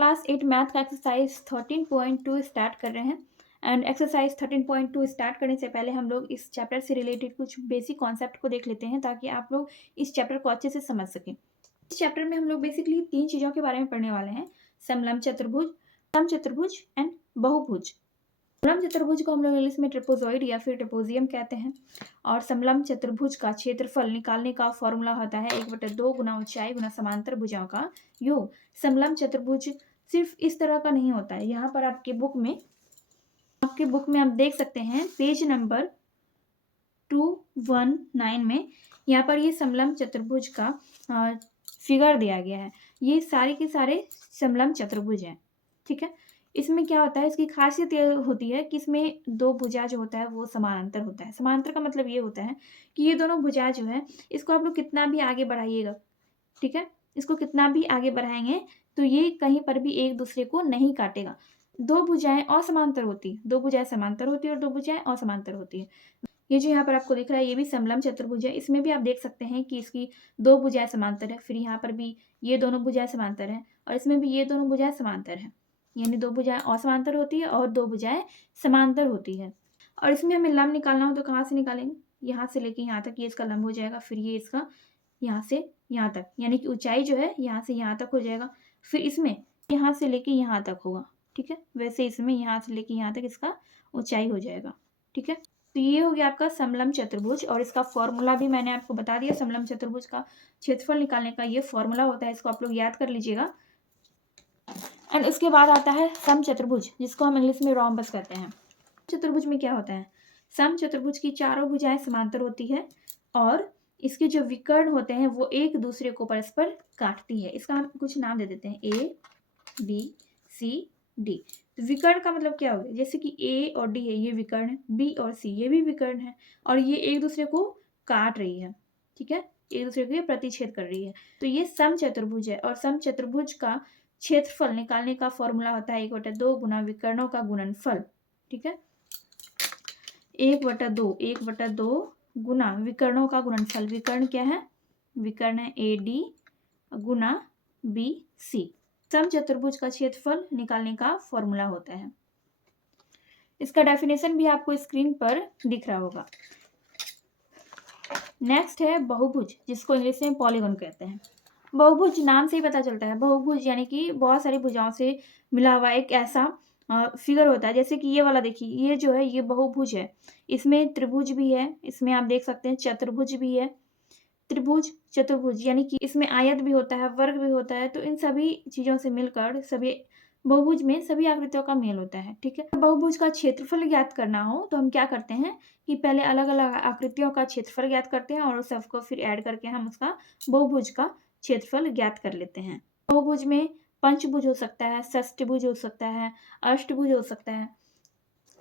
Class 8 math का exercise 13.2 start कर रहे हैं। एंड एक्सरसाइज 13.2 स्टार्ट करने से पहले हम लोग इस चैप्टर से रिलेटेड कुछ बेसिक कॉन्सेप्ट को देख लेते हैं ताकि आप लोग इस चैप्टर को अच्छे से समझ सकें। इस चैप्टर में हम लोग बेसिकली 3 चीज़ों के बारे में पढ़ने वाले हैं, समलंब चतुर्भुज, समचतुर्भुज एंड बहुभुज। समलंब चतुर्भुज को हम लोग इंग्लिश में ट्रेपेजॉइड या फिर ट्रेपेजियम कहते हैं। और समलंब चतुर्भुज का क्षेत्रफल निकालने का फॉर्मूला होता है 1/2 गुना ऊंचाई गुना समांतर भुजाओं का योग। समलंब चतुर्भुज सिर्फ इस तरह का नहीं होता है। यहाँ पर आपके बुक में आप देख सकते हैं पेज नंबर 219 में यहाँ पर ये समलंब चतुर्भुज का फिगर दिया गया है। ये सारे के सारे समलंब चतुर्भुज हैं, ठीक है। इसमें क्या होता है, इसकी खासियत ये होती है कि इसमें दो भुजा जो होता है वो समानांतर होता है। समानांतर का मतलब ये होता है कि ये दोनों भुजा जो है इसको आप लोग कितना भी आगे बढ़ाइएगा, ठीक है, इसको कितना भी आगे बढ़ाएंगे तो ये कहीं पर भी एक दूसरे को नहीं काटेगा। दो भुजाएं असमांतर होती है, दो भुजाएं समांतर होती है और दो भुजाएं असमांतर होती है। ये जो यहाँ पर आपको दिख रहा है ये भी समलंब चतुर्भुज है। इसमें भी आप देख सकते हैं कि इसकी दो भुजाएं समांतर है, फिर यहाँ पर भी ये दोनों भुजाएं समांतर है और इसमें भी ये दोनों भुजाएं समांतर है। यानी दो भुजाएं असमांतर होती है और दो भुजाएं समांतर होती है। और इसमें हमें लंब निकालना हो तो कहाँ से निकालेंगे, यहाँ से लेके यहाँ तक ये इसका लंब हो जाएगा, फिर ये इसका यहाँ से यहाँ तक, यानी कि ऊंचाई जो है यहाँ से यहाँ तक हो जाएगा। फिर इसमें यहाँ से लेके यहाँ तक होगा, ठीक है। वैसे इसमें यहाँ से लेके यहाँ तक इसका ऊंचाई हो जाएगा, ठीक है। तो ये हो गया आपका समलंब चतुर्भुज और इसका फॉर्मूला भी मैंने आपको बता दिया। समलंब चतुर्भुज का क्षेत्रफल निकालने का ये फॉर्मूला होता है, इसको आप लोग याद कर लीजिएगा। एंड इसके बाद आता है समचतुर्भुज, जिसको हम इंग्लिश में रोम्बस कहते हैं। चतुर्भुज में क्या होता है, समचतुर्भुज की चारों भुजाएं समांतर होती है और इसके जो विकर्ण होते हैं वो एक दूसरे को परस्पर काटती है। इसका हम कुछ नाम दे देते हैं, ए बी सी डी। तो विकर्ण का मतलब क्या हो गया, जैसे कि ए और डी है ये विकर्ण है, बी और सी ये भी विकर्ण है और ये एक दूसरे को काट रही है, ठीक है, एक दूसरे को ये प्रतिच्छेद कर रही है। तो ये समचतुर्भुज है और समचतुर्भुज का क्षेत्रफल निकालने का फॉर्मूला होता है 1/2 गुना विकर्णों का गुणनफल, ठीक है। 1/2 गुना विकर्णों का गुणनफल। विकर्ण क्या है, विकर्ण है A D Guna B C. समचतुर्भुज का क्षेत्रफल निकालने का फॉर्मूला होता है। इसका डेफिनेशन भी आपको स्क्रीन पर दिख रहा होगा। नेक्स्ट है बहुभुज, जिसको इंग्लिश में पॉलीगन कहते हैं। बहुभुज नाम से ही पता चलता है, बहुभुज यानी कि बहुत सारी भुजाओं से मिला हुआ एक ऐसा फिगर होता है। जैसे कि ये वाला देखिए, ये जो है ये बहुभुज है, इसमें त्रिभुज भी है, इसमें आप देख सकते हैं चतुर्भुज भी है, त्रिभुज चतुर्भुज, यानी कि इसमें आयत भी होता है, वर्ग भी होता है। तो इन सभी चीज़ों से मिलकर सभी बहुभुज में सभी आकृतियों का मेल होता है, ठीक है। बहुभुज का क्षेत्रफल ज्ञात करना हो तो हम क्या करते हैं कि पहले अलग अलग आकृतियों का क्षेत्रफल ज्ञात करते हैं और उस सबको फिर ऐड करके हम उसका बहुभुज का क्षेत्रफल ज्ञात कर लेते हैं। बहुभुज में पंचभुज हो सकता है, षष्ठभुज हो सकता है, अष्टभुज हो सकता है।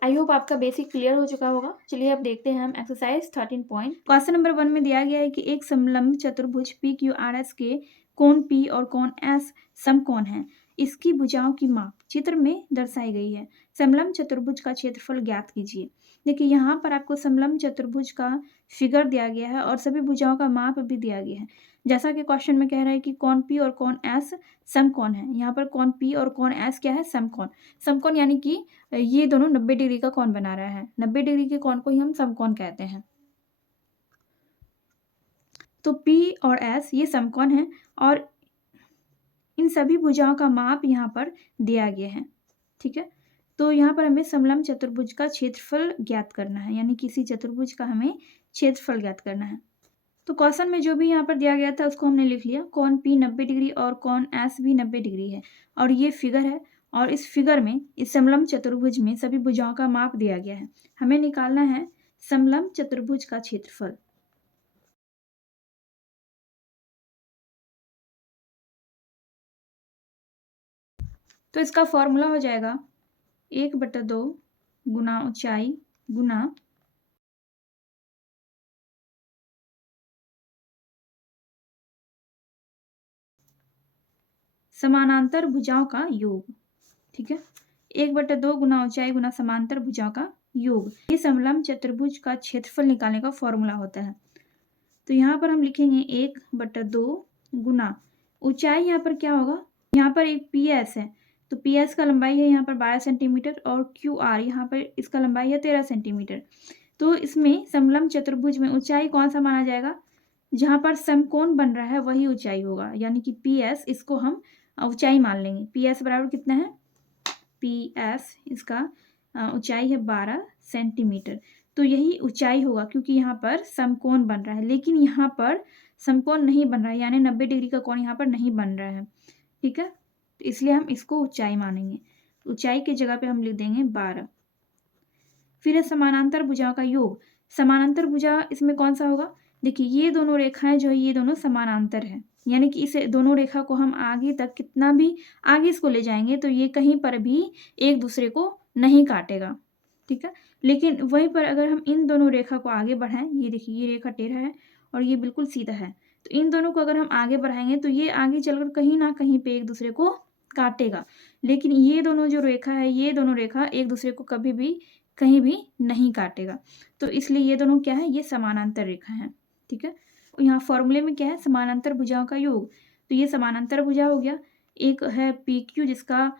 आई होप आपका बेसिक क्लियर हो चुका होगा। चलिए अब देखते हैं हम एक्सरसाइज 13 पॉइंट। क्वेश्चन नंबर 1 में दिया गया है कि एक समलंब चतुर्भुज पी क्यू आर एस के कोण पी और कोण एस समकोण है, इसकी भुजाओं की माप चित्र में दर्शाई गई है। समलंब चतुर्भुज का क्षेत्रफल ज्ञात कीजिए। देखिए यहाँ पर आपको समलंब चतुर्भुज का फिगर दिया गया है और सभी भुजाओं का माप भी दिया गया है। जैसा कि क्वेश्चन में कह रहा है कि कोण पी और कोण एस समकोण है। यहाँ पर कोण पी और कोण एस क्या है, समकोण। समकोण यानी कि ये दोनों 90 डिग्री का कोण बना रहा है। 90 डिग्री के कोण को ही हम समकोण कहते हैं। तो P और S ये समकोण है और इन सभी भुजाओं का माप यहाँ पर दिया गया है, ठीक है। तो यहाँ पर हमें समलंब चतुर्भुज का क्षेत्रफल ज्ञात करना है, यानी किसी चतुर्भुज का हमें क्षेत्रफल ज्ञात करना है। तो क्वेश्चन में जो भी यहाँ पर दिया गया था उसको हमने लिख लिया। कोण P 90 डिग्री और कोण S भी 90 डिग्री है और ये फिगर है और इस फिगर में इस समलंब चतुर्भुज में सभी भुजाओं का माप दिया गया है। हमें निकालना है समलंब चतुर्भुज का क्षेत्रफल। तो इसका फॉर्मूला हो जाएगा 1/2 गुना ऊंचाई गुना समानांतर भुजाओं का योग, ठीक है। 1/2 गुना ऊंचाई गुना समांतर भुजाओं का योग, ये समलंब चतुर्भुज का क्षेत्रफल निकालने का फॉर्मूला होता है। तो यहाँ पर हम लिखेंगे 1/2 गुना ऊंचाई, यहाँ पर क्या होगा, यहाँ पर एक पी एस है तो पी एस का लंबाई है यहाँ पर 12 सेंटीमीटर और क्यू आर यहाँ पर इसका लंबाई है 13 सेंटीमीटर। तो इसमें समलंब चतुर्भुज में ऊंचाई कौन सा माना जाएगा? जहाँ पर समकोण बन रहा है वही ऊंचाई होगा, यानी कि पी एस इसको हम ऊंचाई मान लेंगे। पी एस बराबर कितना है? पी एस इसका ऊंचाई है 12 सेंटीमीटर। तो यही ऊंचाई होगा क्योंकि यहाँ पर समकोण बन रहा है, लेकिन यहाँ पर समकोण नहीं बन रहा है, यानी 90 डिग्री का कोण यहाँ पर नहीं बन रहा है। ठीक है, तो इसलिए हम इसको ऊंचाई मानेंगे। ऊंचाई की जगह पे हम लिख देंगे 12। फिर है समानांतर भुजाओं का योग। समानांतर भुजा इसमें कौन सा होगा? देखिए ये दोनों रेखाएं जो है ये दोनों समानांतर है, यानी कि इस दोनों रेखा को हम आगे तक कितना भी आगे इसको ले जाएंगे तो ये कहीं पर भी एक दूसरे को नहीं काटेगा। ठीक है, लेकिन वहीं पर अगर हम इन दोनों रेखा को आगे बढ़ाएं, ये देखिए ये रेखा टेढ़ा है और ये बिल्कुल सीधा है, तो इन दोनों को अगर हम आगे बढ़ाएंगे तो ये आगे चलकर कहीं ना कहीं पे एक दूसरे को काटेगा। लेकिन ये दोनों जो रेखा है ये दोनों रेखा एक दूसरे को कभी भी कहीं भी नहीं काटेगा। तो इसलिए ये दोनों क्या है? ये समानांतर रेखा है। ठीक है, यहाँ फॉर्मूले में क्या है? समानांतर भुजाओं का योग। तो ये समानांतर भुजा हो गया। एक है पी क्यू जिसका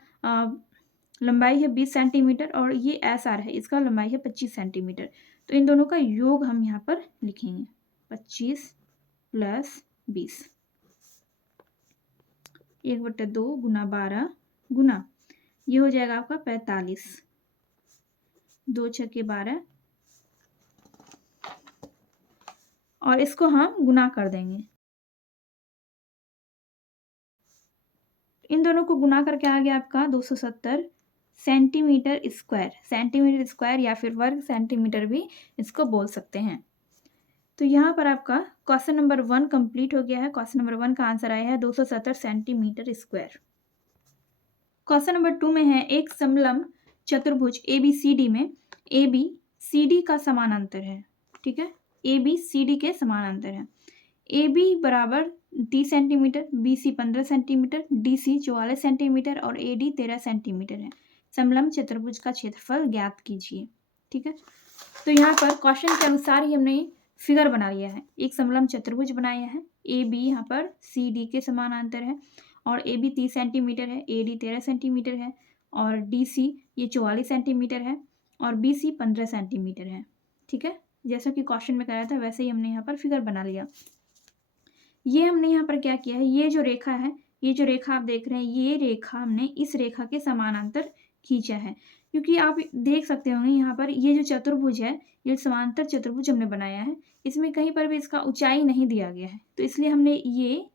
लंबाई है 20 सेंटीमीटर और ये एस आर है, इसका लंबाई है 25 सेंटीमीटर। तो इन दोनों का योग हम यहाँ पर लिखेंगे 25 + 20, 1/2 गुना 12 गुना ये हो जाएगा आपका 45, 2 × 6 = 12 और इसको हम गुना कर देंगे। इन दोनों को गुना करके आ गया आपका 270 सेंटीमीटर स्क्वायर। सेंटीमीटर स्क्वायर या फिर वर्ग सेंटीमीटर भी इसको बोल सकते हैं। तो यहाँ पर आपका क्वेश्चन नंबर 1 कंप्लीट हो गया है। क्वेश्चन नंबर 1 का आंसर आया है 270 सेंटीमीटर स्क्वायर। क्वेश्चन नंबर 2 में है एक समलंब चतुर्भुज ABCD में ABCD का समानांतर है। ठीक है, ABCD के समानांतर है। AB बराबर 30 centimetre, BC 15 centimetre, DC 44 centimetre और AD 13 सेंटीमीटर है। समलंब चतुर्भुज का क्षेत्रफल ज्ञात कीजिए। ठीक है, तो यहाँ पर क्वेश्चन के अनुसार ही हमने फिगर बना लिया है। एक समलंब चतुर्भुज बनाया है। AB यहाँ पर CD के समानांतर है और AB 30 सेंटीमीटर है, AD 13 सेंटीमीटर है और DC ये 44 सेंटीमीटर है और BC 15 सेंटीमीटर है। ठीक है, जैसा कि क्वेश्चन में कराया था वैसे ही हमने यहाँ पर फिगर बना लिया। ये हमने यहाँ पर क्या किया है? ये जो रेखा है, ये जो रेखा आप देख रहे हैं, ये रेखा हमने इस रेखा के समानांतर खींचा है, क्योंकि आप देख सकते होंगे यहाँ पर ये जो चतुर्भुज है, ये समांतर चतुर्भुज हमने बनाया है, इसमें कहीं पर भी इसका ऊंचाई नहीं दिया गया है, तो इसलिए हमने ये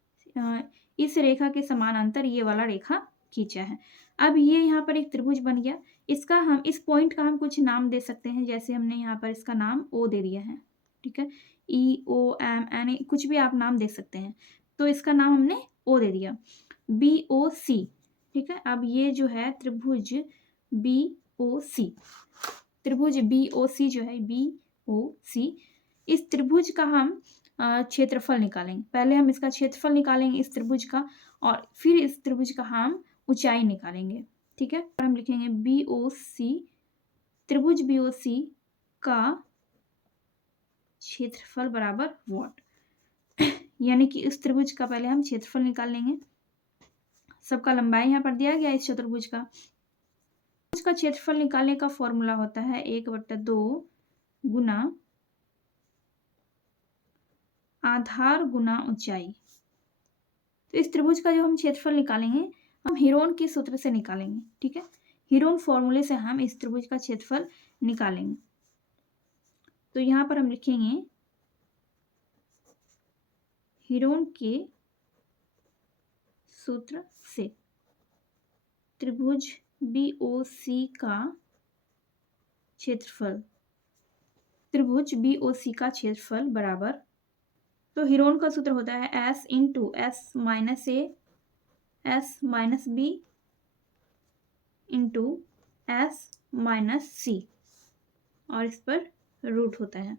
इस रेखा के समानांतर ये वाला रेखा खींचा है। अब ये यहाँ पर एक त्रिभुज बन गया। इसका हम इस पॉइंट का हम कुछ नाम दे सकते हैं, जैसे हमने यहाँ पर इसका नाम O दे दिया है। ठीक है, EOMN कुछ भी आप नाम दे सकते हैं, तो इसका नाम हमने O दे दिया। BOC। ठीक है, अब ये जो है त्रिभुज BOC, त्रिभुज BOC जो है BOC, इस त्रिभुज का हम क्षेत्रफल निकालेंगे। पहले हम इसका क्षेत्रफल निकालेंगे इस त्रिभुज का और फिर इस त्रिभुज का हम ऊंचाई निकालेंगे। ठीक है, और हम लिखेंगे BOC, त्रिभुज BOC का क्षेत्रफल बराबर वॉट यानी कि इस त्रिभुज का पहले हम क्षेत्रफल निकाल लेंगे। सबका लंबाई यहाँ पर दिया गया इस चतुर्भुज का। उसका क्षेत्रफल निकालने का फॉर्मूला होता है 1/2 गुना आधार गुना ऊंचाई। तो इस त्रिभुज का जो हम क्षेत्रफल निकालेंगे हम हीरोन के सूत्र से निकालेंगे। ठीक है, हीरोन फॉर्मूले से हम इस त्रिभुज का क्षेत्रफल निकालेंगे। तो यहाँ पर हम लिखेंगे हीरोन के सूत्र से त्रिभुज BOC का क्षेत्रफल, त्रिभुज BOC का क्षेत्रफल बराबर, तो हीरोन का सूत्र होता है S × S - A S - B × S - C और इस पर रूट होता है।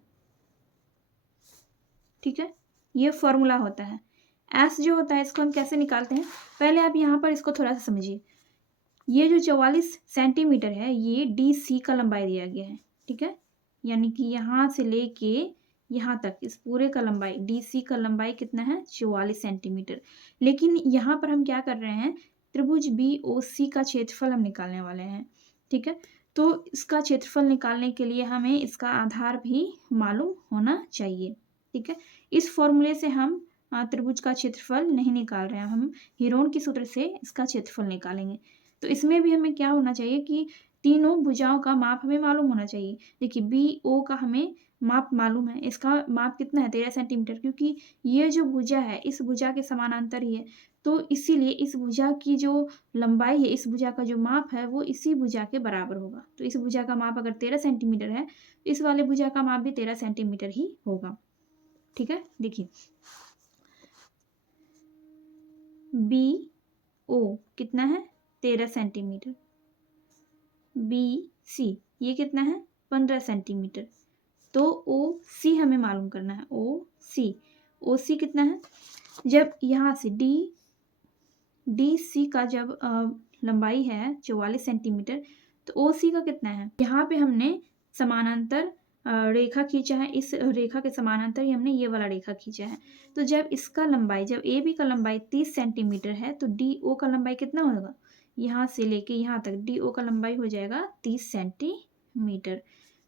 ठीक है, ये फॉर्मूला होता है। S जो होता है इसको हम कैसे निकालते हैं, पहले आप यहाँ पर इसको थोड़ा सा समझिए। ये जो 44 सेंटीमीटर है ये DC का लंबाई दिया गया है। ठीक है, यानी कि यहाँ से लेके यहाँ तक इस पूरे का लंबाई DC का लंबाई कितना है 44 सेंटीमीटर। लेकिन यहाँ पर हम क्या कर रहे हैं, त्रिभुज बी ओ सी का क्षेत्रफल हम निकालने वाले हैं, ठीक है। तो इसका क्षेत्रफल निकालने के लिए हमें इसका आधार भी मालूम होना चाहिए, ठीक है। इस फॉर्मूले से हम त्रिभुज का क्षेत्रफल नहीं निकाल रहे हैं, हम हीरोन के सूत्र से इसका क्षेत्रफल निकालेंगे। तो इसमें भी हमें क्या होना चाहिए कि तीनों भुजाओं का माप हमें मालूम होना चाहिए। देखिए बी ओ का हमें माप मालूम है, इसका माप कितना है 13 सेंटीमीटर, क्योंकि ये जो भुजा है इस भुजा के समानांतर ही है, तो इसीलिए इस भुजा की जो लंबाई है, इस भुजा का जो माप है वो इसी भुजा के बराबर होगा। तो इस भुजा का माप अगर 13 सेंटीमीटर है तो इस वाले भुजा का माप भी 13 सेंटीमीटर ही होगा, ठीक है। देखिए बी ओ कितना है 13 सेंटीमीटर, बी सी ये कितना है 15 सेंटीमीटर। तो ओ सी हमें मालूम करना है, ओ सी कितना है, जब यहाँ से डी सी का जब लंबाई है 44 सेंटीमीटर, तो ओ सी का कितना है, यहाँ पे हमने समानांतर रेखा खींचा है, इस रेखा के समानांतर ही हमने ये वाला रेखा खींचा है। तो जब इसका लंबाई, जब ए बी का लंबाई 30 सेंटीमीटर है तो डी ओ का लंबाई कितना होगा, यहाँ से लेके यहाँ तक डी ओ का लंबाई हो जाएगा 30 सेंटीमीटर।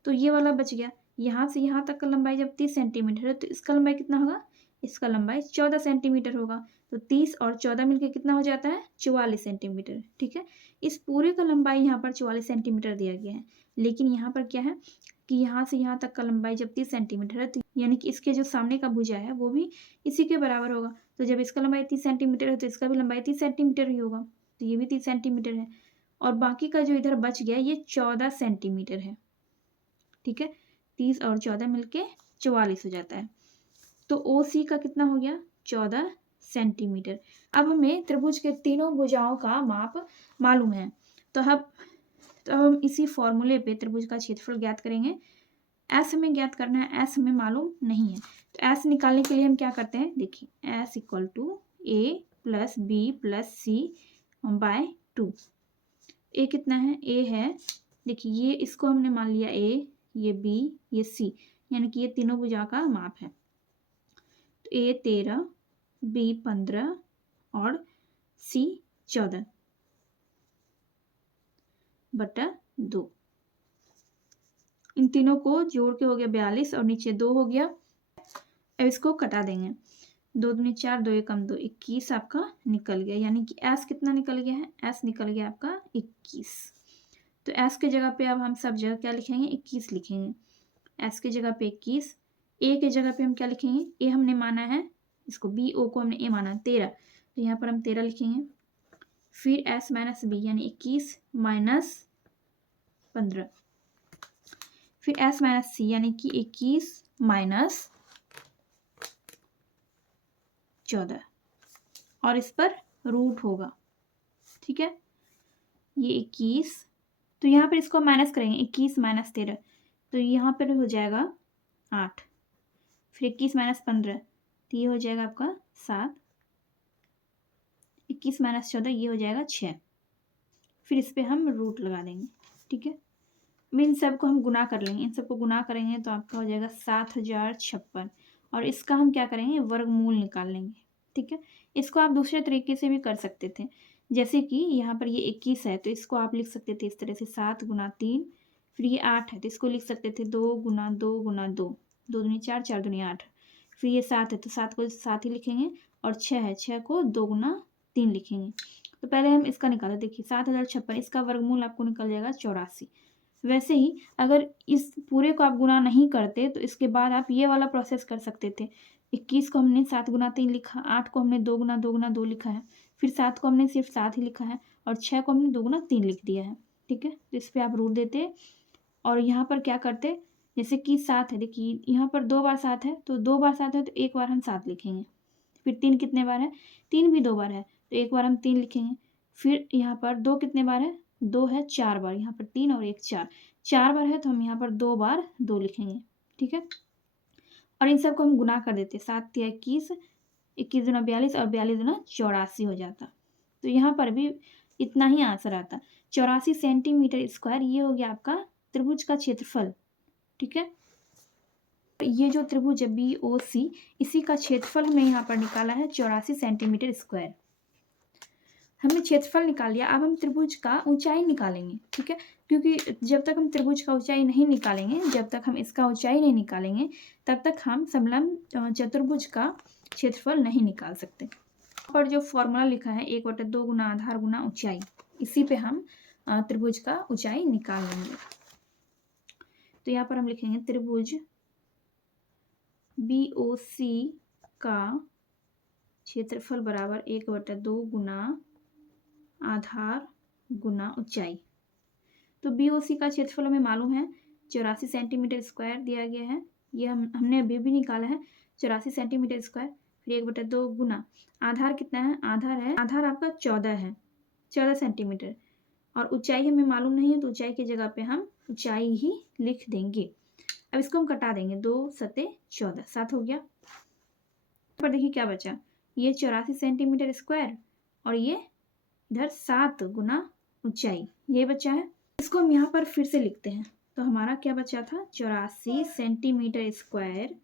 तो ये वाला बच गया, यहाँ से यहाँ तक का लंबाई जब 30 सेंटीमीटर है तो इसका लंबाई कितना होगा, इसका लंबाई 14 सेंटीमीटर होगा। तो 30 और 14 मिलकर कितना हो जाता है 44 सेंटीमीटर, ठीक है। इस पूरे का लंबाई यहाँ पर 44 सेंटीमीटर दिया गया है, लेकिन यहाँ पर क्या है कि यहाँ से यहाँ तक का लंबाई जब 30 सेंटीमीटर है तो यानी कि इसके जो सामने का भुजा है वो भी इसी के बराबर होगा। तो जब इसका लंबाई 30 सेंटीमीटर है तो इसका भी लंबाई 30 सेंटीमीटर ही होगा, तो ये भी 30 सेंटीमीटर है। और बाकी का जो इधर बच गया ये 14 सेंटीमीटर है, ठीक है। 30 और 14 मिलके 44 हो जाता है। तो ओ सी का कितना हो गया 14 सेंटीमीटर। अब हमें त्रिभुज के तीनों भुजाओं का माप मालूम है, तो हम इसी फॉर्मूले पे त्रिभुज का क्षेत्रफल ज्ञात करेंगे। एस हमें ज्ञात करना है, एस हमें मालूम नहीं है, तो एस निकालने के लिए हम क्या करते हैं, देखिए S equal to A plus B plus C by 2। A कितना है, ए है, देखिए ये इसको हमने मान लिया ए, ये बी, ये सी, यानी कि ये तीनों भुजा का माप है। तो ए 13, बी 15 और सी 14 बटा 2। इन तीनों को जोड़ के हो गया 42 और नीचे 2 हो गया। अब इसको कटा देंगे, 2 दूनी 4, 2 एकम 2, 21 आपका निकल गया, यानी कि एस कितना निकल गया है, एस निकल गया आपका 21। तो एस के जगह पे अब हम सब जगह क्या लिखेंगे 21 लिखेंगे, एस की जगह पे 21। ए के जगह पे हम क्या लिखेंगे, ए हमने माना है इसको, बी ओ को हमने ए माना 13, तो यहाँ पर हम 13 लिखेंगे। फिर एस माइनस बी यानी 21 माइनस 15, फिर एस माइनस सी यानी कि 21 माइनस 14 और इस पर रूट होगा, ठीक है। ये 21, तो यहाँ पर इसको माइनस करेंगे 21 माइनस 13, तो यहाँ पर हो जाएगा 8, फिर 21 माइनस 15 तो ये हो जाएगा आपका 7, 21 माइनस 14 ये हो जाएगा 6, फिर इस पर हम रूट लगा देंगे, ठीक है। इन सबको हम गुना कर लेंगे, इन सबको गुना करेंगे तो आपका हो जाएगा 7056, और इसका हम क्या करेंगे वर्गमूल निकाल लेंगे, ठीक है। इसको आप दूसरे तरीके से भी कर सकते थे, जैसे कि यहाँ पर ये 21 है तो इसको आप लिख सकते थे इस तरह से 7 गुना 3, फिर ये 8 है तो इसको लिख सकते थे 2 गुना 2 गुना 2, 2 दूनी 4, 4 दूनी 8, फिर ये 7 है तो 7 को 7 ही लिखेंगे, और 6 है 6 को 2 गुना 3 लिखेंगे। तो पहले हम इसका निकालें, देखिए 7056, इसका वर्गमूल आपको निकल जाएगा 84। वैसे ही अगर इस पूरे को आप गुना नहीं करते तो इसके बाद आप ये वाला प्रोसेस कर सकते थे, 21 को हमने 7 गुना 3 लिखा, 8 को हमने 2 गुना 2 गुना 2 लिखा है, फिर 7 को हमने सिर्फ 7 ही लिखा है, और 6 को हमने 2 गुना 3 लिख दिया है, ठीक है। तो इस पर आप रूट देते और यहाँ पर क्या करते, जैसे कि 7 है, देखिए यहाँ पर 2 बार 7 है तो 2 बार 7 है तो एक बार हम 7 लिखेंगे, फिर 3 कितने बार है, 3 भी 2 बार है तो एक बार हम 3 लिखेंगे, फिर यहाँ पर 2 कितने बार है, 2 है 4 बार, यहाँ पर 3 और 1 4, 4 बार है तो हम यहाँ पर 2 बार 2 लिखेंगे, ठीक है। और इन सबको हम गुना कर देते, 7 या 21, 21 दूना 42 और 42 दूना 84 हो जाता। तो यहाँ पर भी इतना ही आंसर आता, 84 सेंटीमीटर स्क्वायर, ये हो गया आपका त्रिभुज का क्षेत्रफल, ठीक है। ये जो त्रिभुज है बी ओ सी, इसी का क्षेत्रफल हमने यहाँ पर निकाला है 84 सेंटीमीटर स्क्वायर। हमने क्षेत्रफल निकाल लिया, अब हम त्रिभुज का ऊंचाई निकालेंगे, ठीक है। क्योंकि जब तक हम त्रिभुज का ऊंचाई नहीं निकालेंगे, जब तक हम इसका ऊंचाई नहीं निकालेंगे, तब तक हम समलंब चतुर्भुज का क्षेत्रफल नहीं निकाल सकते। यहाँ पर जो फॉर्मूला लिखा है 1/2 गुना आधार गुना ऊंचाई, इसी पे हम त्रिभुज का ऊंचाई निकाल लेंगे। तो यहाँ पर हम लिखेंगे त्रिभुज BOC का क्षेत्रफल बराबर 1/2 गुना आधार गुना ऊंचाई। तो BOC का क्षेत्रफल हमें मालूम है 84 सेंटीमीटर स्क्वायर दिया गया है, ये हमने अभी भी निकाला है 84 सेंटीमीटर स्क्वायर। फिर 1/2 गुना आधार कितना है, आधार आपका 14 है, 14 सेंटीमीटर, और ऊंचाई हमें मालूम नहीं है, तो ऊंचाई की जगह पे हम ऊंचाई ही लिख देंगे। अब इसको हम कटा देंगे, 2 सते 14, 7 हो गया। पर देखिए क्या बचा, ये 84 सेंटीमीटर स्क्वायर और ये इधर 7 गुना ऊंचाई, ये बचा है। इसको हम यहाँ पर फिर से लिखते हैं, तो हमारा क्या बचा था, 84 सेंटीमीटर स्क्वायर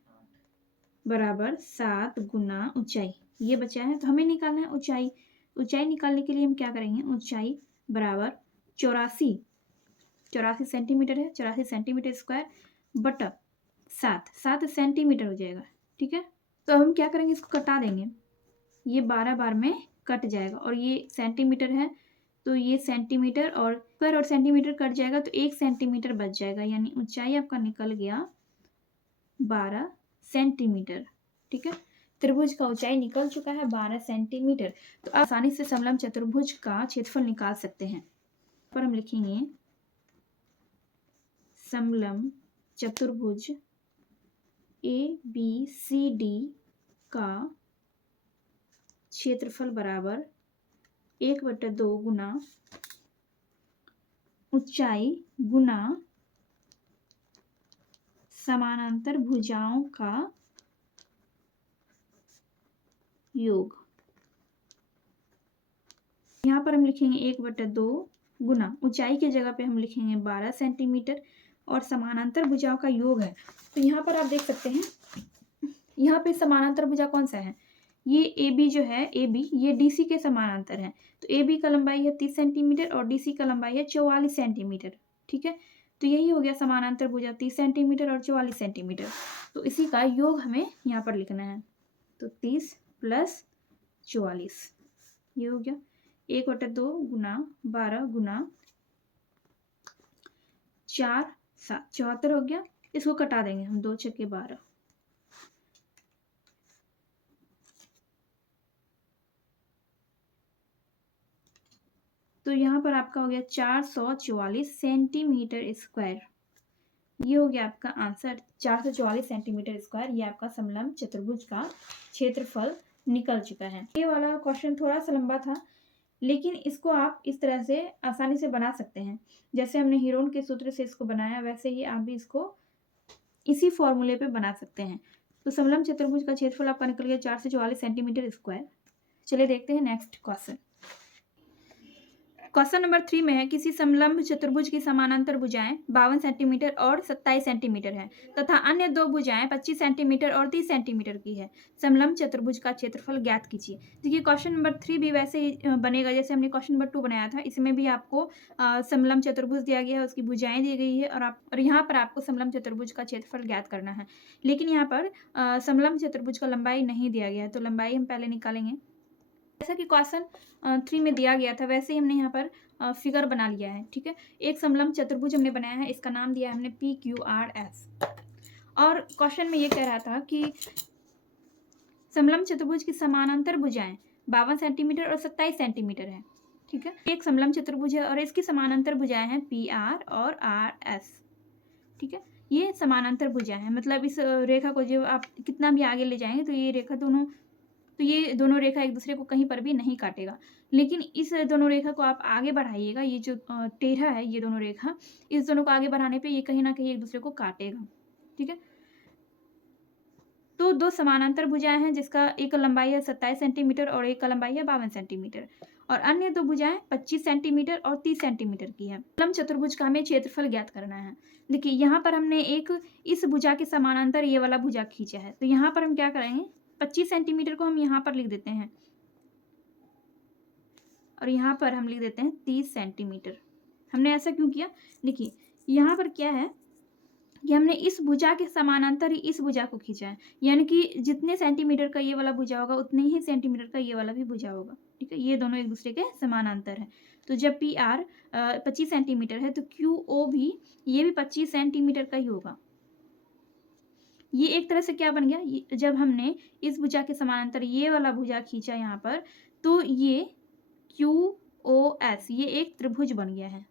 बराबर 7 गुना ऊंचाई, ये बचा है। तो हमें निकालना है ऊंचाई। ऊंचाई निकालने के लिए हम क्या करेंगे, ऊंचाई बराबर 84 सेंटीमीटर है, 84 सेंटीमीटर स्क्वायर बटा 7 सेंटीमीटर हो जाएगा, ठीक है। तो हम क्या करेंगे, इसको कटा देंगे, ये 12 बार में कट जाएगा, और ये सेंटीमीटर है तो ये सेंटीमीटर और स्क्वायर और सेंटीमीटर कट जाएगा, तो 1 सेंटीमीटर बच जाएगा, यानी ऊंचाई आपका निकल गया 12 सेंटीमीटर, ठीक है। त्रिभुज का ऊंचाई निकल चुका है 12 सेंटीमीटर। तो आसानी से समलंब चतुर्भुज का क्षेत्रफल निकाल सकते हैं। पर हम लिखेंगे समलंब चतुर्भुज ABCD का क्षेत्रफल बराबर 1/2 गुना ऊंचाई गुना समानांतर भुजाओं का योग। यहाँ पर हम लिखेंगे 1/2 गुना ऊंचाई की जगह पे हम लिखेंगे 12 सेंटीमीटर और समानांतर भुजाओं का योग है। तो यहाँ पर आप देख सकते हैं, यहाँ पे समानांतर भुजा कौन सा है, ये AB जो है, AB ये DC के समानांतर है। तो AB का लंबाई है 30 सेंटीमीटर और DC का लंबाई है 44 सेंटीमीटर, ठीक है। तो यही हो गया समानांतर भुजा 30 सेंटीमीटर और 44 सेंटीमीटर। तो इसी का योग हमें यहाँ पर लिखना है, तो 30 + 44, ये हो गया 1/2 गुना 12 गुना 4 7 74 हो गया। इसको कटा देंगे हम, 2 × 12, तो यहाँ पर आपका हो गया 444 सेंटीमीटर स्क्वायर। ये हो गया आपका आंसर, 444 सेंटीमीटर स्क्वायर। ये आपका समलंब चतुर्भुज का क्षेत्रफल निकल चुका है। ये वाला क्वेश्चन थोड़ा सा लंबा था, लेकिन इसको आप इस तरह से आसानी से बना सकते हैं। जैसे हमने हीरोन के सूत्र से इसको बनाया, वैसे ही आप भी इसको इसी फॉर्मूले पे बना सकते हैं। तो समलंब चतुर्भुज का क्षेत्रफल आपका निकल गया 444 सेंटीमीटर स्क्वायर। चलिए देखते हैं नेक्स्ट क्वेश्चन। क्वेश्चन नंबर 3 में है, किसी समलंब चतुर्भुज की समानांतर भुजाएं 52 सेंटीमीटर और 27 सेंटीमीटर है तथा अन्य दो भुजाएं 25 सेंटीमीटर और 30 सेंटीमीटर की है। समलंब चतुर्भुज का क्षेत्रफल ज्ञात कीजिए। देखिए क्वेश्चन नंबर 3 भी वैसे ही बनेगा जैसे हमने क्वेश्चन नंबर 2 बनाया था। इसमें भी आपको समलंब चतुर्भुज दिया गया है, उसकी भुजाएं दी गई है, और यहाँ पर आपको समलंब चतुर्भुज का क्षेत्रफल ज्ञात करना है। लेकिन यहाँ पर समलंब चतुर्भुज का लंबाई नहीं दिया गया है, तो लंबाई हम पहले निकालेंगे। जैसा कि क्वेश्चन 3 में दिया गया था, वैसे ही हमने यहाँ पर फिगर बना लिया है, ठीक है। एक समलंब चतुर्भुज हमने बनाया है, इसका नाम दिया है हमने PQRS। और क्वेश्चन में ये कह रहा था कि समलंब चतुर्भुज की समानांतर भुजाएं 52 सेंटीमीटर और 27 सेंटीमीटर है, ठीक है। एक समलंब चतुर्भुज है और इसकी समानांतर भुजाएं हैं PR और RS, ठीक है। ये समानांतर भुजाएं हैं, मतलब इस रेखा को जो आप कितना भी आगे ले जाएंगे तो ये रेखा ये दोनों रेखा एक दूसरे को कहीं पर भी नहीं काटेगा। लेकिन इस दोनों रेखा को आप आगे बढ़ाइएगा, ये जो टेढ़ा है ये दोनों रेखा, इस दोनों को आगे बढ़ाने पे ये कहीं ना कहीं एक दूसरे को काटेगा, ठीक है। तो दो समानांतर भुजाएं हैं, जिसका एक का लंबाई है 27 सेंटीमीटर और एक का लंबाई है 52 सेंटीमीटर, और अन्य दो भुजाएं 25 सेंटीमीटर और 30 सेंटीमीटर की है। समलंब चतुर्भुज का हमें क्षेत्रफल ज्ञात करना है। देखिए यहाँ पर हमने एक इस भुजा के समानांतर ये वाला भुजा खींचा है, तो यहाँ पर हम क्या करेंगे, 25 सेंटीमीटर को हम यहाँ पर लिख देते हैं और यहाँ पर हम लिख देते हैं 30 सेंटीमीटर। हमने ऐसा क्यों किया? देखिए यहाँ पर क्या है कि हमने इस भुजा के समानांतर ही इस भुजा को खींचा है, यानी कि जितने सेंटीमीटर का ये वाला भुजा होगा उतने ही सेंटीमीटर का ये वाला भी भुजा होगा। ठीक है, ये दोनों एक दूसरे के समानांतर हैं। तो जब पी आर 25 सेंटीमीटर है तो क्यू ओ भी ये भी 25 सेंटीमीटर का ही होगा। ये एक तरह से क्या बन गया, जब हमने इस भुजा के समानांतर ये वाला भुजा खींचा यहाँ पर, तो ये क्यू ओ एस ये एक त्रिभुज बन गया है।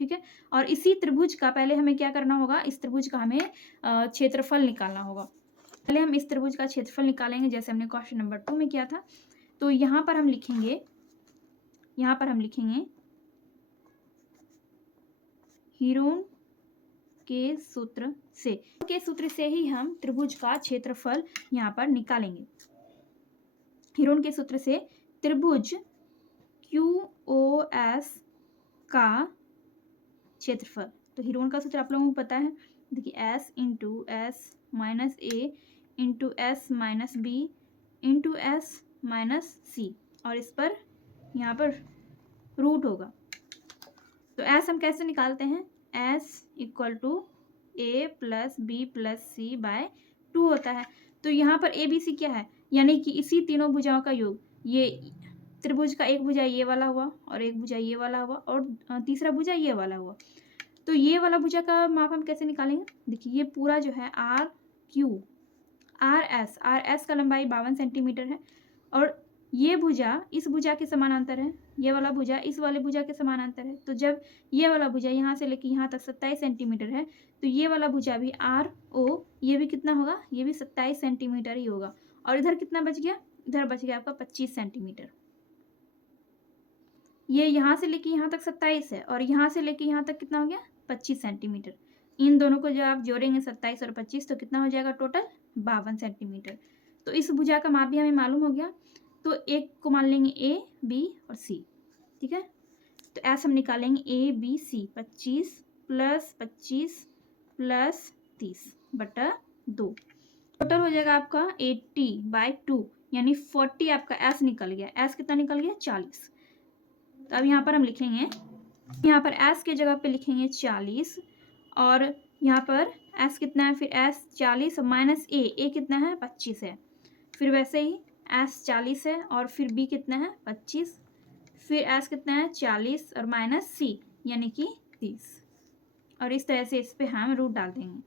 ठीक है, और इसी त्रिभुज का पहले हमें क्या करना होगा, इस त्रिभुज का हमें क्षेत्रफल निकालना होगा। पहले हम इस त्रिभुज का क्षेत्रफल निकालेंगे जैसे हमने क्वेश्चन नंबर 2 में किया था। तो यहाँ पर हम लिखेंगे हीरोन के सूत्र से ही हम त्रिभुज का क्षेत्रफल यहाँ पर निकालेंगे। हीरोन के सूत्र से त्रिभुज QoS का क्षेत्रफल, तो हीरोन का सूत्र आप लोगों को पता है। देखिए S into S minus A into S minus B into S minus C, और इस पर यहाँ पर रूट होगा। तो S हम कैसे निकालते हैं, S equal to A plus B plus C by 2 होता है। तो यहाँ पर ए बी सी क्या है, यानी कि इसी तीनों भुजाओं का योग। ये त्रिभुज का एक भुजा ये वाला हुआ और एक भुजा ये वाला हुआ और तीसरा भुजा ये वाला हुआ। तो ये वाला भुजा का माप हम कैसे निकालेंगे, देखिए ये पूरा जो है आर एस का लंबाई 52 सेंटीमीटर है, और ये भुजा इस भुजा के समानांतर है, ये वाला भुजा इस वाले भुजा के समानांतर है। तो जब ये वाला भुजा यहाँ से लेके यहाँ तक 27 सेंटीमीटर है, तो ये वाला भुजा भी आर ओ ये भी कितना होगा, ये भी 27 सेंटीमीटर ही होगा। और इधर कितना बच गया, इधर बच गया आपका 25 सेंटीमीटर। ये यहाँ से लेके यहाँ तक 27 है और यहाँ से लेके यहाँ तक कितना हो गया, 25 सेंटीमीटर। इन दोनों को जब आप जोड़ेंगे 27 और 25 तो कितना हो जाएगा, टोटल 52 सेंटीमीटर। तो इस भुजा का माप भी हमें मालूम हो गया। तो एक को मान लेंगे ए बी और सी। ठीक है, तो ऐसा हम निकालेंगे ए बी सी 25 प्लस 30 बटा 2, टोटल हो जाएगा आपका 80/2, यानी 40 आपका एस निकल गया। एस कितना निकल गया, 40। तो अब यहाँ पर हम लिखेंगे, यहाँ पर एस के जगह पे लिखेंगे 40, और यहाँ पर एस कितना है, फिर एस 40 माइनस ए कितना है, 25 है। फिर वैसे ही एस 40 है और फिर बी कितना है, 25, फिर एस कितना है, 40 और माइनस सी यानी कि 30, और इस तरह से इस पे हम रूट डाल देंगे।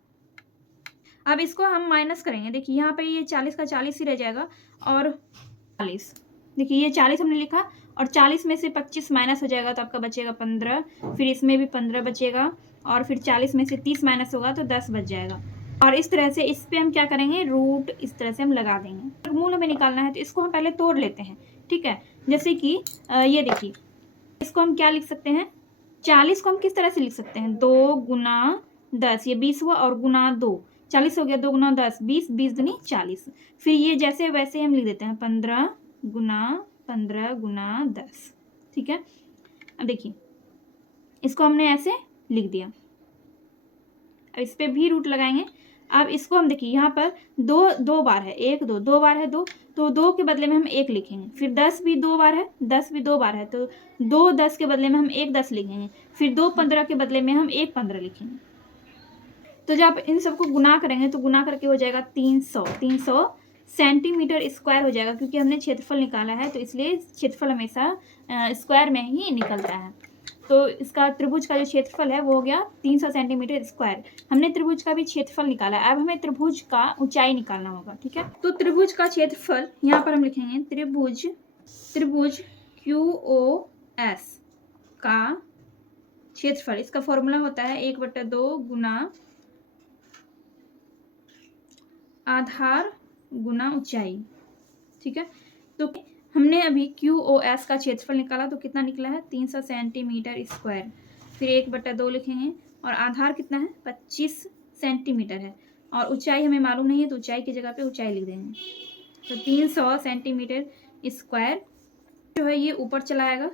अब इसको हम माइनस करेंगे। देखिए यहाँ पे ये 40 का 40 ही रह जाएगा, और 40, देखिए ये 40 हमने लिखा और 40 में से 25 माइनस हो जाएगा तो आपका बचेगा 15, फिर इसमें भी 15 बचेगा, और फिर 40 में से 30 माइनस होगा तो 10 बच जाएगा। और इस तरह से इस पे हम क्या करेंगे, रूट इस तरह से हम लगा देंगे। मूल हमें निकालना है तो इसको हम पहले तोड़ लेते हैं। ठीक है, जैसे कि ये देखिए, इसको हम क्या लिख सकते हैं, 40 को हम किस तरह से लिख सकते हैं, 2 गुना 10, ये 20 हुआ, और गुना 2 40 हो गया, 2 गुना 10 20, 20 दूनी 40। फिर ये जैसे वैसे हम लिख देते हैं 15 गुना 10। ठीक है, अब देखिए इसको हमने ऐसे लिख दिया। अब इस पे भी रूट लगाएंगे। अब इसको हम देखिए यहाँ पर दो बार है, 1 2 2 बार है, 2 तो 2 के बदले में हम 1 लिखेंगे। फिर 10 भी 2 बार है, 10 भी 2 बार है, तो 2 10 के बदले में हम 1 10 लिखेंगे। फिर 2 15 के बदले में हम 1 15 लिखेंगे। तो जब आप इन सबको गुना करेंगे तो गुना करके हो जाएगा 300 सेंटीमीटर स्क्वायर हो जाएगा, क्योंकि हमने क्षेत्रफल निकाला है तो इसलिए क्षेत्रफल हमेशा स्क्वायर में ही निकलता है। तो इसका त्रिभुज का जो क्षेत्रफल है वो हो गया 300 सेंटीमीटर स्क्वायर। हमने त्रिभुज का भी क्षेत्रफल निकाला है, अब हमें त्रिभुज का ऊंचाई निकालना होगा। ठीक है, तो त्रिभुज का क्षेत्रफल यहाँ पर हम लिखेंगे त्रिभुज QoS का क्षेत्रफल, इसका फॉर्मूला होता है 1/2 गुना आधार गुना ऊंचाई। ठीक है, तो हमने अभी QoS का क्षेत्रफल निकाला तो कितना निकला है, 300 सेंटीमीटर स्क्वायर। फिर 1/2 लिखेंगे, और आधार कितना है, 25 सेंटीमीटर है, और ऊंचाई हमें मालूम नहीं है तो ऊंचाई की जगह पे ऊंचाई लिख देंगे। तो 300 सेंटीमीटर स्क्वायर जो है ये ऊपर चला आएगा।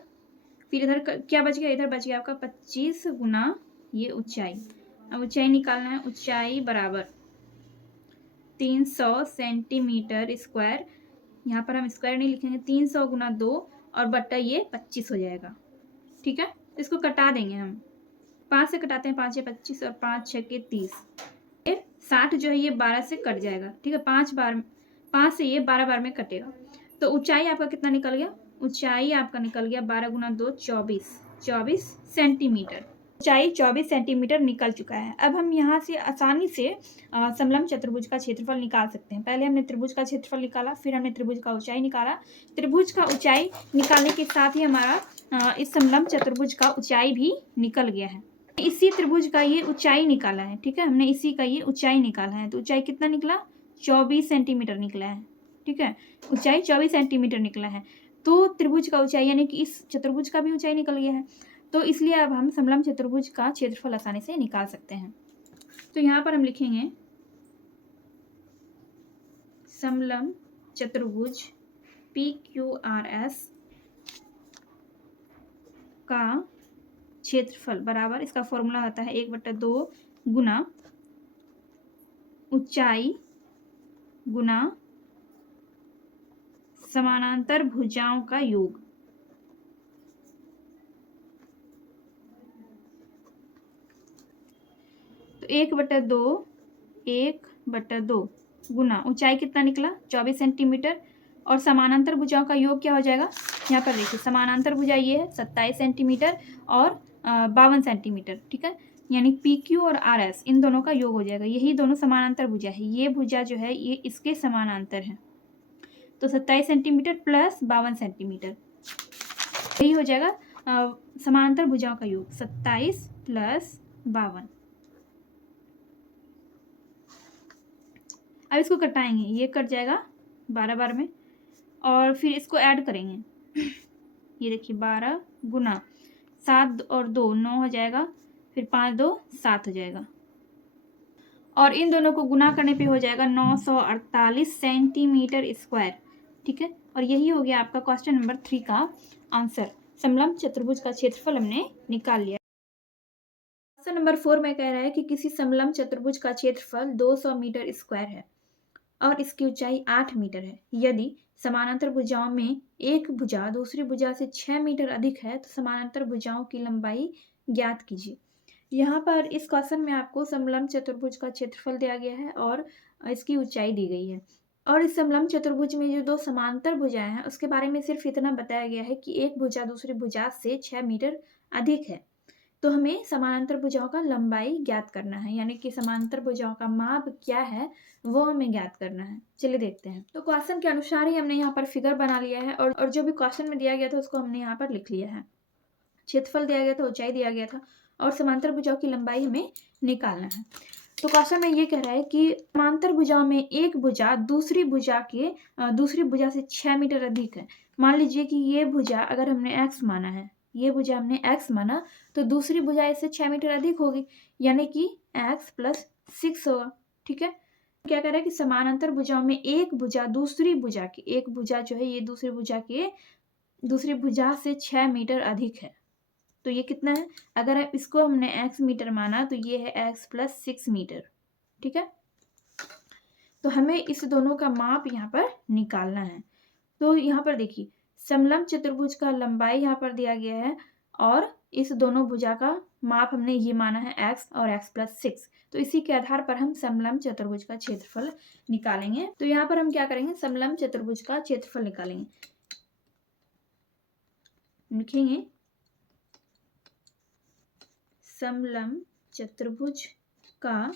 फिर इधर क्या बच गया, इधर बच गया आपका 25 गुना ये ऊंचाई। अब ऊंचाई निकालना है, ऊंचाई बराबर 300 सेंटीमीटर स्क्वायर, यहाँ पर हम स्क्वायर नहीं लिखेंगे, 300 गुना 2, और बट्टा ये 25 हो जाएगा। ठीक है, इसको कटा देंगे हम। 5 से कटाते हैं, 5 या 25 और 5 6 के 30। 60 जो है ये 12 से कट जाएगा। ठीक है, 5 से ये 12 बार में कटेगा। तो ऊंचाई आपका कितना निकल गया? ऊंचाई आपका निकल गया 12 गुना 2 24 सेंटीमीटर। ऊंचाई 24 सेंटीमीटर निकल चुका है। अब हम यहाँ से आसानी से समलंब चतुर्भुज का क्षेत्रफल निकाल सकते हैं। पहले हमने त्रिभुज का क्षेत्रफल निकाला, फिर हमने त्रिभुज का ऊंचाई निकाला। त्रिभुज का ऊंचाई निकालने के साथ ही हमारा इस समलंब चतुर्भुज का ऊंचाई भी निकल गया है। इसी त्रिभुज का ये ऊंचाई निकाला है। ठीक है, हमने इसी का ये ऊंचाई निकाला है। तो ऊंचाई कितना निकला? 24 सेंटीमीटर निकला है। ठीक है, ऊंचाई 24 सेंटीमीटर निकला है। तो त्रिभुज का ऊंचाई यानी कि इस चतुर्भुज का भी ऊंचाई निकल गया है। तो इसलिए अब हम समलंब चतुर्भुज का क्षेत्रफल आसानी से निकाल सकते हैं। तो यहाँ पर हम लिखेंगे समलंब चतुर्भुज PQRS का क्षेत्रफल बराबर, इसका फॉर्मूला आता है 1/2 गुना ऊंचाई गुना समानांतर भुजाओं का योग। तो 1/2 गुना ऊंचाई कितना निकला? 24 सेंटीमीटर, और समानांतर भुजाओं का योग क्या हो जाएगा? यहाँ पर देखिए, समानांतर भुजा ये है 27 सेंटीमीटर और 52 सेंटीमीटर। ठीक है, यानी PQ और RS इन दोनों का योग हो जाएगा। यही दोनों समानांतर भुजा है। ये भुजा जो है ये इसके समानांतर है। तो 27 सेंटीमीटर प्लस 52 सेंटीमीटर, यही हो जाएगा समानांतर भुजाओं का योग, 27 प्लस 52। अब इसको कटाएंगे, ये कट जाएगा 12 बार में, और फिर इसको ऐड करेंगे। ये देखिए 12 गुना 7 और 2 9 हो जाएगा, फिर 5 2 7 हो जाएगा, और इन दोनों को गुना करने पे हो जाएगा 948 सेंटीमीटर स्क्वायर। ठीक है, और यही हो गया आपका क्वेश्चन नंबर 3 का आंसर। समलंब चतुर्भुज का क्षेत्रफल हमने निकाल लिया। क्वेश्चन नंबर 4 में कह रहा है कि किसी समलंब चतुर्भुज का क्षेत्रफल 200 मीटर स्क्वायर है और इसकी ऊंचाई 8 मीटर है। यदि समानांतर भुजाओं में एक भुजा दूसरी भुजा से 6 मीटर अधिक है तो समानांतर भुजाओं की लंबाई ज्ञात कीजिए। यहाँ पर इस क्वेश्चन में आपको समलंब चतुर्भुज का क्षेत्रफल दिया गया है और इसकी ऊंचाई दी गई है, और इस समलंब चतुर्भुज में जो दो समांतर भुजाएं हैं उसके बारे में सिर्फ इतना बताया गया है कि एक भुजा दूसरी भुजा से 6 मीटर अधिक है। तो हमें समानांतर भुजाओं का लंबाई ज्ञात करना है, यानी कि समांतर भुजाओं का माप क्या है वो हमें ज्ञात करना है। चलिए देखते हैं। तो क्वेश्चन के अनुसार ही हमने यहाँ पर फिगर बना लिया है, और जो भी क्वेश्चन में दिया गया था उसको हमने यहाँ पर लिख लिया है। क्षेत्रफल दिया गया था, ऊंचाई दिया गया था, और समांतर भुजाओं की लंबाई हमें निकालना है। तो क्वेश्चन में ये कह रहा है कि समांतर भुजाओं में एक भुजा दूसरी भुजा से 6 मीटर अधिक है। मान लीजिए कि ये भुजा अगर हमने x माना है, ये भुजा हमने x माना, तो दूसरी भुजा इससे 6 मीटर अधिक होगी, यानी कि x प्लस 6 होगा। ठीक है, क्या कह रहा है कि समानांतर भुजाओं में एक भुजा दूसरी भुजा की, एक भुजा जो है ये दूसरी भुजा से 6 मीटर अधिक है। तो ये कितना है? अगर इसको हमने x मीटर माना तो ये है x प्लस 6 मीटर। ठीक है, तो हमें इस दोनों का माप यहाँ पर निकालना है। तो यहाँ पर देखिए, समलंब चतुर्भुज का लंबाई यहाँ पर दिया गया है, और इस दोनों भुजा का माप हमने ये माना है x और x प्लस 6। तो इसी के आधार पर हम समलंब चतुर्भुज का क्षेत्रफल निकालेंगे। तो यहाँ पर हम क्या करेंगे? समलंब चतुर्भुज का क्षेत्रफल निकालेंगे। लिखेंगे समलंब चतुर्भुज का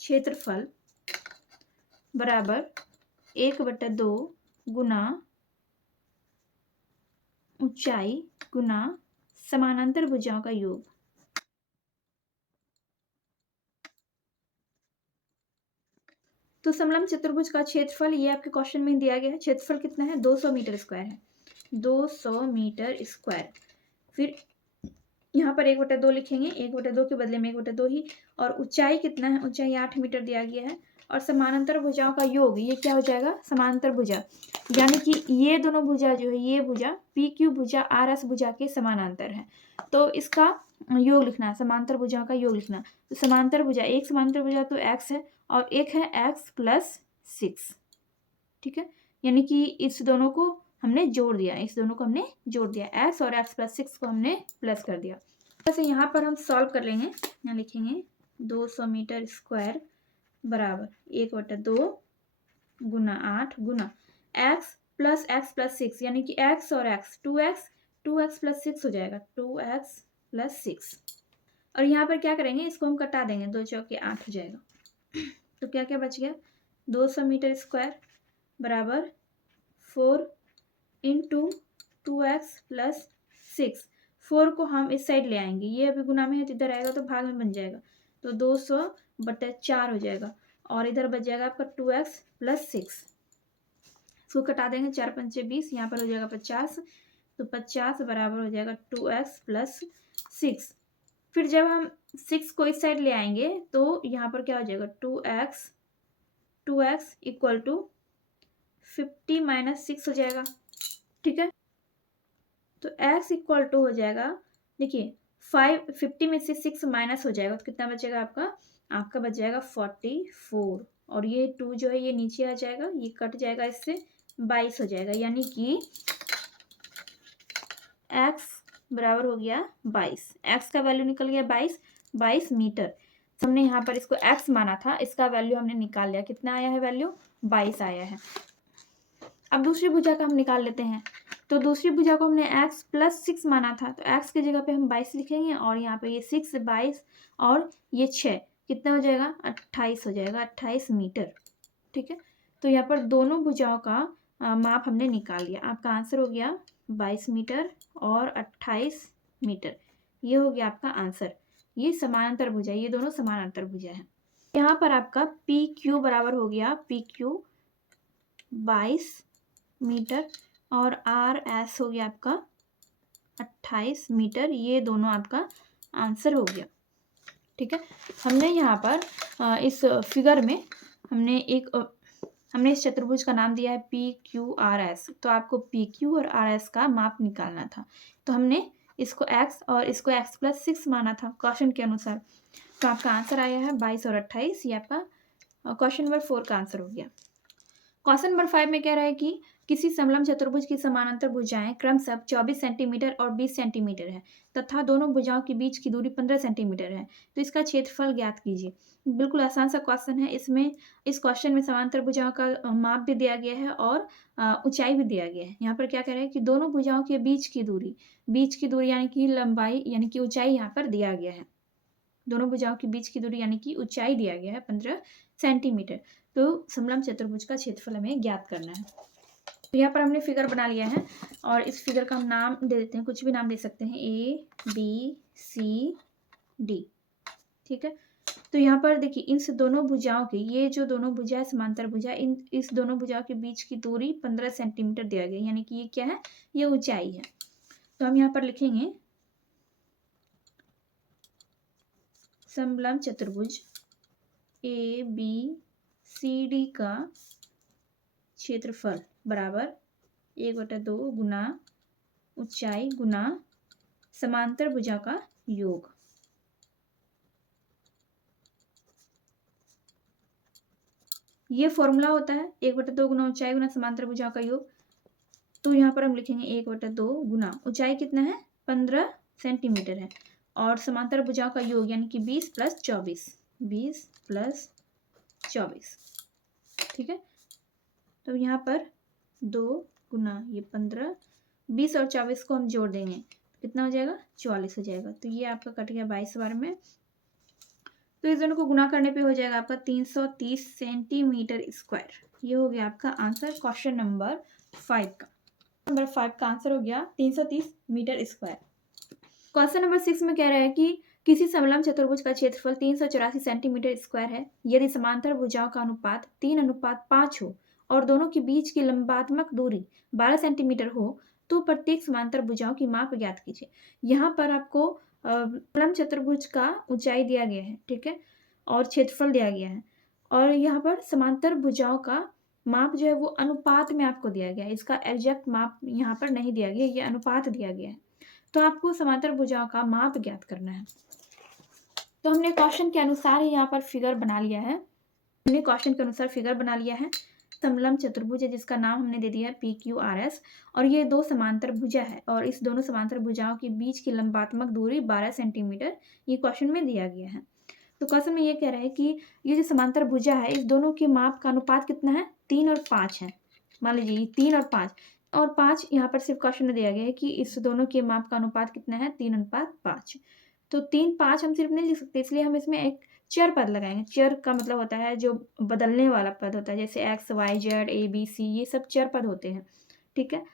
क्षेत्रफल बराबर 1/2 गुना ऊंचाई गुना समानांतर भुजाओं का योग। तो समलंब चतुर्भुज का क्षेत्रफल ये आपके क्वेश्चन में दिया गया है। क्षेत्रफल कितना है? 200 मीटर स्क्वायर है, 200 मीटर स्क्वायर। फिर यहाँ पर 1/2 लिखेंगे, 1/2 के बदले में 1/2 ही, और ऊंचाई कितना है? ऊंचाई 8 मीटर दिया गया है, और समानांतर भुजाओं का योग, ये क्या हो जाएगा? समानांतर भुजा, यानी कि ये दोनों भुजा जो है, ये भुजा PQ भुजा RS भुजा के समानांतर है, तो इसका योग लिखना है, समांतर भुजाओं का योग लिखना। तो समांतर भुजा, एक समांतर भुजा तो x है और एक है x प्लस 6। ठीक है, यानी कि इस दोनों को हमने जोड़ दिया, इस दोनों को हमने जोड़ दिया, x और x प्लस 6 को हमने प्लस कर दिया। जैसे यहाँ पर हम सॉल्व कर लेंगे, यहाँ लिखेंगे 200 मीटर स्क्वायर बराबर 1/2 गुना 8 गुना x प्लस 6, यानी कि x और x 2x प्लस 6 हो जाएगा, 2x प्लस 6। और यहाँ पर क्या करेंगे, इसको हम कटा देंगे, 2 चौके 8 हो जाएगा। तो क्या क्या बच गया, 200 मीटर स्क्वायर बराबर 4 इंटू 2x प्लस 6। 4 को हम इस साइड ले आएंगे, ये अभी गुना में है तो इधर आएगा तो भाग में बन जाएगा, तो 200/4 हो जाएगा। और इधर बच जाएगा आपका 2x प्लस 6, इसको कटा देंगे, 4 पंचे 20, यहाँ पर हो जाएगा 50, तो 50 बराबर हो जाएगा 2x प्लस 6। फिर जब हम 6 को इस साइड ले आएंगे तो यहाँ पर क्या हो जाएगा, 2x इक्वल टू 50 माइनस 6 हो जाएगा, ठीक है। तो x इक्वल टू हो जाएगा, देखिए 50 में से 6 माइनस हो जाएगा तो कितना बचेगा आपका बच जाएगा 44, और ये 2 जो है ये नीचे आ जाएगा, ये कट जाएगा, इससे 22 हो जाएगा, यानी कि x बराबर हो गया 22। x का वैल्यू निकल गया 22 मीटर। हमने यहाँ पर इसको x माना था, इसका वैल्यू हमने निकाल लिया, कितना आया है वैल्यू, 22 आया है। अब दूसरी भुजा का हम निकाल लेते हैं। तो दूसरी भुजा को हमने x प्लस 6 माना था, तो x की जगह पे हम 22 लिखेंगे, और यहाँ पे ये 6 22 और ये 6 कितना हो जाएगा, 28 हो जाएगा, 28 मीटर, ठीक है। तो यहाँ पर दोनों भुजाओं का माप हमने निकाल लिया, आपका आंसर हो गया 22 मीटर और 28 मीटर, ये हो गया आपका आंसर। ये समानांतर भुजा, ये दोनों समानांतर भुजा है। यहाँ पर आपका पी क्यू बराबर हो गया, पी क्यू 22 मीटर और आर एस हो गया आपका 28 मीटर, ये दोनों आपका आंसर हो गया, ठीक है। हमने यहाँ पर इस फिगर में हमने इस चतुर्भुज का नाम दिया है पी क्यू आर एस, तो आपको पी क्यू और आर एस का माप निकालना था। तो हमने इसको x और इसको x प्लस 6 माना था क्वेश्चन के अनुसार, तो आपका आंसर आया है 22 और 28, ये आपका क्वेश्चन नंबर 4 का आंसर हो गया। क्वेश्चन नंबर 5 में कह रहा है कि किसी समलंब चतुर्भुज की समानांतर भुजाएं क्रमशः 24 सेंटीमीटर और 20 सेंटीमीटर है तथा दोनों भुजाओं के बीच की दूरी 15 सेंटीमीटर है, तो इसका क्षेत्रफल ज्ञात कीजिए। बिल्कुल आसान सा क्वेश्चन है। इस क्वेश्चन में समांतर भुजाओं का माप भी दिया गया है और ऊंचाई भी दिया गया है। यहाँ पर क्या कह रहे हैं कि दोनों भुजाओं के बीच की दूरी यानी कि लंबाई यानी कि ऊंचाई यहाँ पर दिया गया है। दोनों भुजाओं के बीच की दूरी यानी कि ऊंचाई दिया गया है 15 सेंटीमीटर। तो समलंब चतुर्भुज का क्षेत्रफल हमें ज्ञात करना है। तो यहाँ पर हमने फिगर बना लिया है और इस फिगर का हम नाम दे देते हैं, कुछ भी नाम दे सकते हैं, ABCD, ठीक है। तो यहाँ पर देखिए इन दोनों भुजाओं की, ये जो दोनों भुजा है समांतर भुजा, इस दोनों भुजाओं के बीच की दूरी 15 सेंटीमीटर दिया गया, यानी कि ये क्या है, ये ऊंचाई है। तो हम यहाँ पर लिखेंगे समलंब चतुर्भुज ABCD का क्षेत्रफल बराबर 1/2 गुना ऊंचाई गुना समांतर भुजा का योग। ये फॉर्मूला होता है 1/2 गुना ऊंचाई गुना समांतर भुजा का योग। तो यहाँ पर हम लिखेंगे 1/2 गुना ऊंचाई कितना है, 15 सेंटीमीटर है, और समांतर भुजाओं का योग यानी कि 20 प्लस 24, ठीक है। तो यहाँ पर 2 गुना ये 15, 20 और 24 को हम जोड़ देंगे, कितना हो जाएगा, 44 हो जाएगा। तो ये आपका कट गया 22 बार में, तो इस दोनों को गुना करने पे हो जाएगा आपका 330 सेंटीमीटर स्क्वायर। ये हो गया आपका आंसर क्वेश्चन नंबर 5 का। नंबर 5 का आंसर हो गया 330 मीटर स्क्वायर। क्वेश्चन नंबर 6 में कह रहा है कि किसी समलंब चतुर्भुज का क्षेत्रफल 384 सेंटीमीटर स्क्वायर है यदि समांतर भुजाओं का अनुपात 3:5 हो और दोनों के बीच की लंबात्मक दूरी 12 सेंटीमीटर हो तो प्रत्येक समांतर भुजाओं की माप ज्ञात कीजिए। यहाँ पर आपको समलंब चतुर्भुज का ऊंचाई दिया गया है, ठीक है, और क्षेत्रफल दिया गया है, और यहाँ पर समांतर भुजाओं का माप जो है वो अनुपात में आपको दिया गया है। इसका एग्जैक्ट माप यहाँ पर नहीं दिया गया, ये अनुपात दिया गया है। तो आपको समांतर भुजाओं का माप ज्ञात करना है। तो हमने क्वेश्चन के अनुसार ही यहाँ पर फिगर बना लिया है, समलंब चतुर्भुज है जिसका नाम हमने दे दिया है PQRS, और ये दो समांतर भुजा है और इस दोनों समांतर भुजाओं के बीच की लंबात्मक दूरी 12 सेंटीमीटर ये क्वेश्चन में दिया गया है। तो क्वेश्चन में ये कह रहा है कि ये जो समांतर भुजा है इस दोनों के माप का अनुपात कितना है, 3 और 5 है। मान लीजिए ये 3 और 5 और 5 यहाँ पर सिर्फ क्वेश्चन में दिया गया है कि इस दोनों के माप का अनुपात कितना है, 3:5। तो 3-5 हम सिर्फ नहीं लिख सकते, इसलिए हम इसमें एक चर पद लगाएंगे। चर का मतलब होता है जो बदलने वाला पद होता है, जैसे x, y, z, a, b, c, ये सब चर पद होते हैं। ठीक है,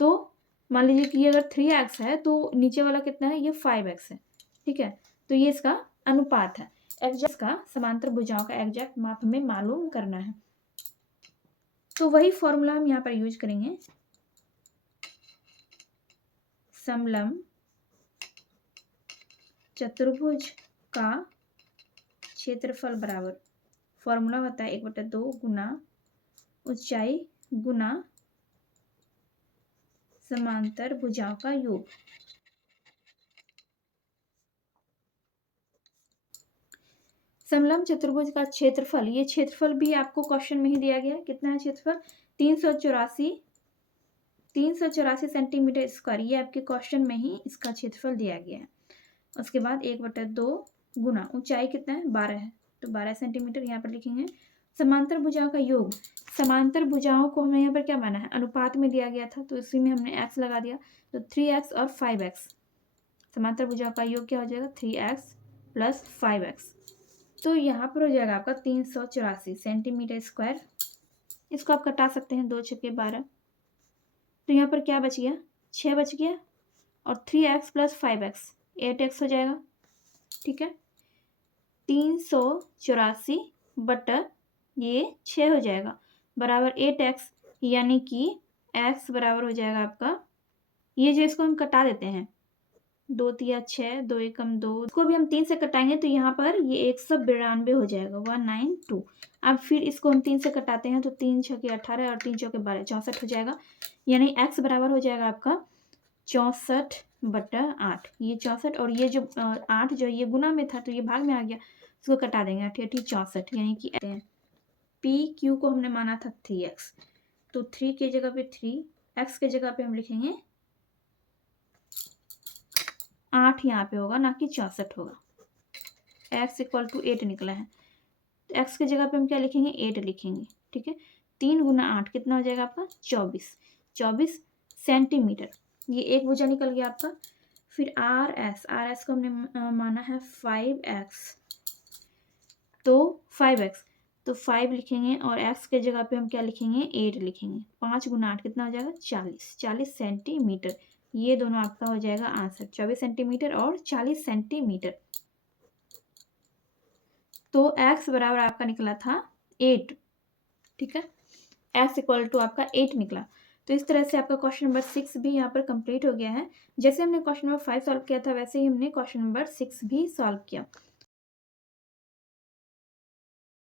तो मान लीजिए कि ये अगर 3x है तो नीचे वाला कितना है, ये 5x है। ठीक है, तो ये इसका अनुपात है। एग्जैक्ट का समांतर भुजाओं का एग्जैक्ट माप हमें मालूम करना है, तो वही फॉर्मूला हम यहाँ पर यूज करेंगे। समलंब चतुर्भुज का क्षेत्रफल बराबर, फॉर्मूला होता है 1/2 गुना ऊंचाई गुना समांतर भुजाओं का योग। समलंब चतुर्भुज का क्षेत्रफल, ये क्षेत्रफल भी आपको क्वेश्चन में ही दिया गया है। कितना है क्षेत्रफल, 384 सेंटीमीटर स्क्वायर, ये आपके क्वेश्चन में ही इसका क्षेत्रफल दिया गया है। उसके बाद 1/2 गुना ऊंचाई कितना है, 12 है, तो 12 सेंटीमीटर यहाँ पर लिखेंगे। समांतर भुजाओं का योग, समांतर भुजाओं को हमें यहाँ पर क्या माना है, अनुपात में दिया गया था, तो इसी में हमने x लगा दिया, तो 3x और 5x, समांतर भुजाओं का योग क्या हो जाएगा, 3x प्लस 5x, तो यहाँ पर हो जाएगा आपका 384 सेंटीमीटर स्क्वायर। इसको आप कटा सकते हैं, 2 छक्के 12, तो यहाँ पर क्या बच गया, 6 बच गया, और 3x प्लस 5x 8x हो जाएगा। ठीक है, 384 बटा ये 6 हो जाएगा बराबर 8x, यानी कि x बराबर हो जाएगा आपका, ये जो इसको हम कटा देते हैं, 2 तिया 6, 2 एकम 2, इसको भी हम 3 से कटाएंगे तो यहाँ पर ये 192 हो जाएगा, 192। अब फिर इसको हम 3 से कटाते हैं तो 3 छक्के 18 और 3 चौके 12, 64 हो जाएगा, यानी x बराबर हो जाएगा आपका 64/8। ये 64 और ये जो 8 जो ये गुना में था तो ये भाग में आ गया, इसको कटा देंगे, 8 64, यानी कि PQ को हमने माना था 3x, तो 3 की जगह पे 3, x के जगह पे हम लिखेंगे 8, यहाँ पे होगा ना कि 64 होगा, x = 8 निकला है, तो x की जगह पे हम क्या लिखेंगे, 8 लिखेंगे। ठीक है, 3 गुना 8 कितना हो जाएगा आपका, 24 सेंटीमीटर, ये एक भुजा निकल गया आपका। फिर RS को हमने माना है 5x, तो 5x, तो 5 लिखेंगे और x के जगह पे हम क्या लिखेंगे, 8 लिखेंगे। 5 गुना 8 कितना हो जाएगा, 40 सेंटीमीटर, ये दोनों आपका हो जाएगा आंसर, 24 सेंटीमीटर और 40 सेंटीमीटर। तो x बराबर आपका निकला था 8। ठीक है, x = आपका 8 निकला। तो इस तरह से आपका क्वेश्चन नंबर 6 भी यहाँ पर कंप्लीट हो गया है। जैसे हमने क्वेश्चन नंबर 5 सॉल्व किया था वैसे ही हमने क्वेश्चन नंबर 6 भी सॉल्व किया।